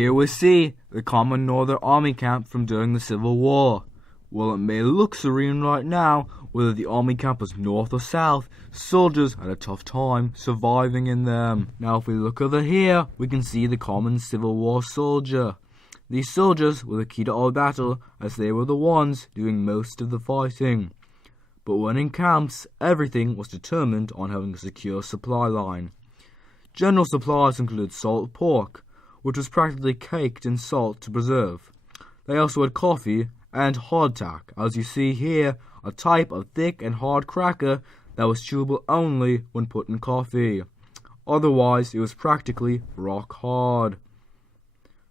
here we see the common Northern Army camp from during the Civil War. While it may look serene right now, whether the army camp was north or south, soldiers had a tough time surviving in them. Now if we look over here, we can see the common Civil War soldier. These soldiers were the key to our battle, as they were the ones doing most of the fighting. But when in camps, everything was determined on having a secure supply line. General supplies included salt pork, which was practically caked in salt to preserve. They also had coffee and hardtack, as you see here, a type of thick and hard cracker that was chewable only when put in coffee. Otherwise, it was practically rock hard.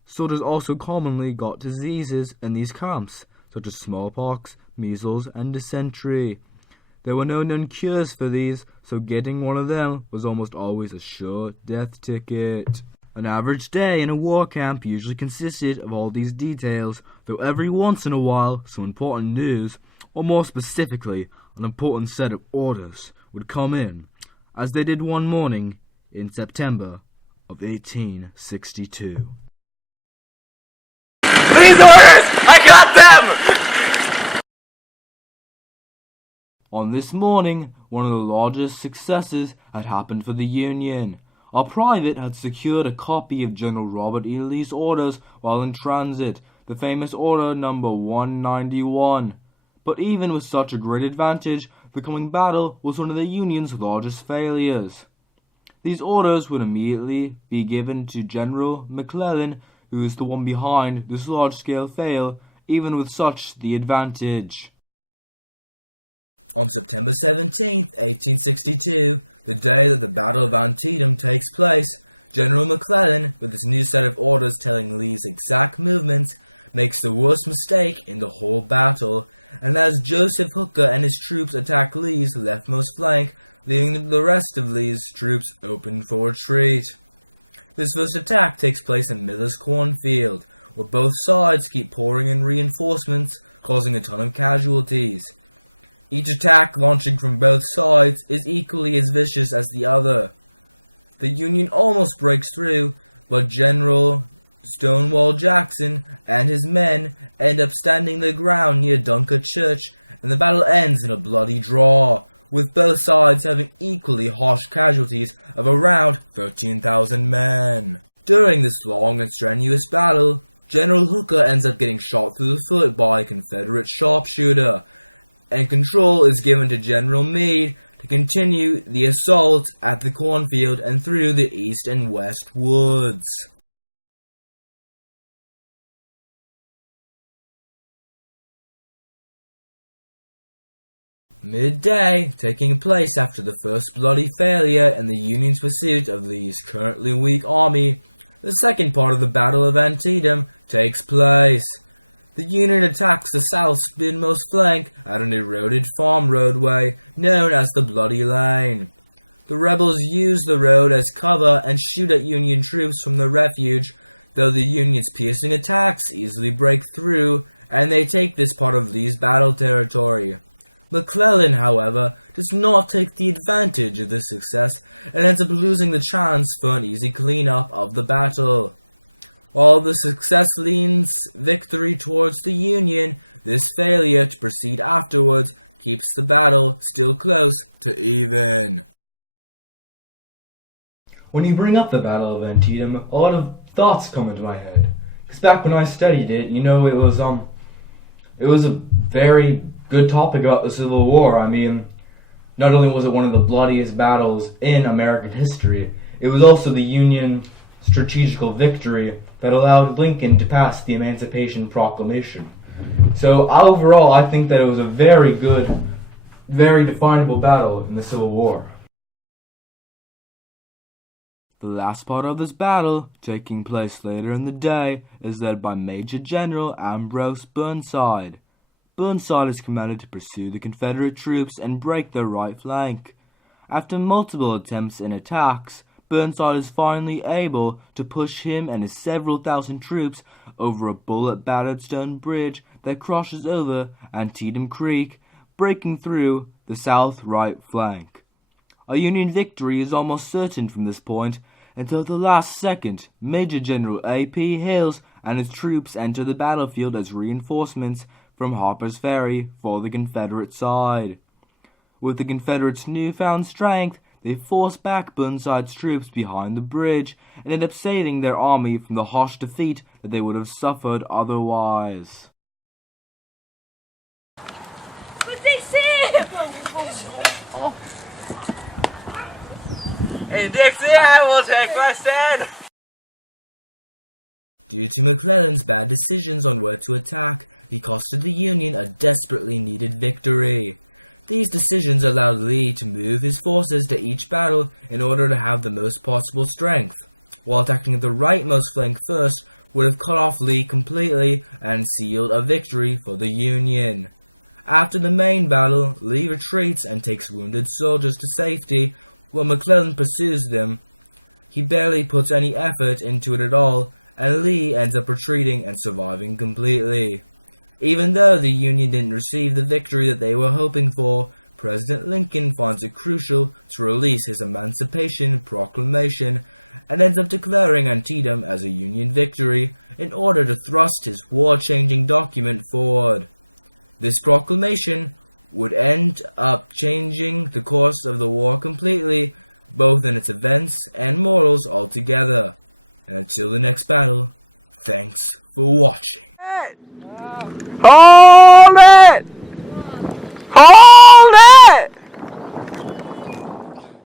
Soldiers also commonly got diseases in these camps, such as smallpox, measles, and dysentery. There were no known cures for these, so getting one of them was almost always a sure death ticket. An average day in a war camp usually consisted of all these details, though every once in a while some important news, or more specifically, an important set of orders, would come in, as they did one morning in September of 1862. These orders! I got them! On this morning, one of the largest successes had happened for the Union. A private had secured a copy of General Robert E. Lee's orders while in transit, the famous Order number 191. But even with such a great advantage, the coming battle was one of the Union's largest failures. These orders would immediately be given to General McClellan, who is the one behind this large-scale fail, even with such the advantage. On September 17th, 1862, the day that the Battle of Antietam takes place, General McClellan, with his new set of orders telling Lee's exact movements, makes the worst mistake in the whole battle, and as Joseph Hooker and his troops attack Lee's leftmost flank, leaving the rest of Lee's troops open for retreat. This first attack takes place in Miller's cornfield, where both sides keep pouring in reinforcements, causing a ton of casualties. Each attack launching from both sides is equally as vicious as the other. The Union almost breaks through, but General Stonewall Jackson and his men end up standing their ground near Dunker Church, and the battle ends in a bloody draw, with both sides having equally harsh casualties of around 13,000 men. During this long and strenuous battle, General Hooker ends up getting shot through the foot by a Confederate sharpshooter, and control is given to General Meade to continue the assault at the cornfield and through the east and west woods. Midday, taking place after the first bloody failure in the Union's pursuit of Lee's currently weak army, the second part of the Battle of Antietam takes place. The Union attacks the southmost flank at an eroded farm roadway known as the Bloody Lane. The rebels use the road as cover and shoot at Union troops from the refuge, though the Union's piercing attacks easily break through, and they take this part of Lee's battle territory. McClellan, however, does not take the advantage of this success and ends up losing the chance for an easy cleanup of the battle. While the success leans victory towards the Union, this failure to proceed afterwards keeps the battle still close to even. When you bring up the Battle of Antietam, a lot of thoughts come into my head. Because back when I studied it, it was a very good topic about the Civil War. I mean, not only was it one of the bloodiest battles in American history, it was also the Union strategical victory that allowed Lincoln to pass the Emancipation Proclamation. So overall, I think that it was a very good, very definable battle in the Civil War. The last part of this battle, taking place later in the day, is led by Major General Ambrose Burnside. Burnside is commanded to pursue the Confederate troops and break their right flank. After multiple attempts and attacks, Burnside is finally able to push him and his several thousand troops over a bullet-battered stone bridge that crosses over Antietam Creek, breaking through the south right flank. A Union victory is almost certain from this point, until the last second Major General A.P. Hales and his troops enter the battlefield as reinforcements from Harper's Ferry for the Confederate side. With the Confederates' newfound strength, they force back Burnside's troops behind the bridge and end up saving their army from the harsh defeat that they would have suffered otherwise. But they see him! Hey Dixie, I will take my stand! Due to McClellan's bad decisions on where to attack, he costed the Union a desperately needed victory. These decisions allowed Lee to move his forces to each battle in order to have the most possible strength, while attacking the rightmost flank first would have cut off Lee completely and sealed a victory for the Union. After the main battle, Lee retreats and takes wounded soldiers to safety, while McClellan pursues them. He barely puts any effort into it at all, and Lee ends up retreating and surviving completely. Even though the Union didn't receive the victory that they were hoping for, President Lincoln finds it crucial to release his Emancipation Proclamation and ends up declaring Antietam as a Union victory in order to thrust his war-changing document forward. This proclamation would end up changing the course of the war completely, both in its events and morals altogether. And until the next battle, thanks for watching. Hold it! Hold it!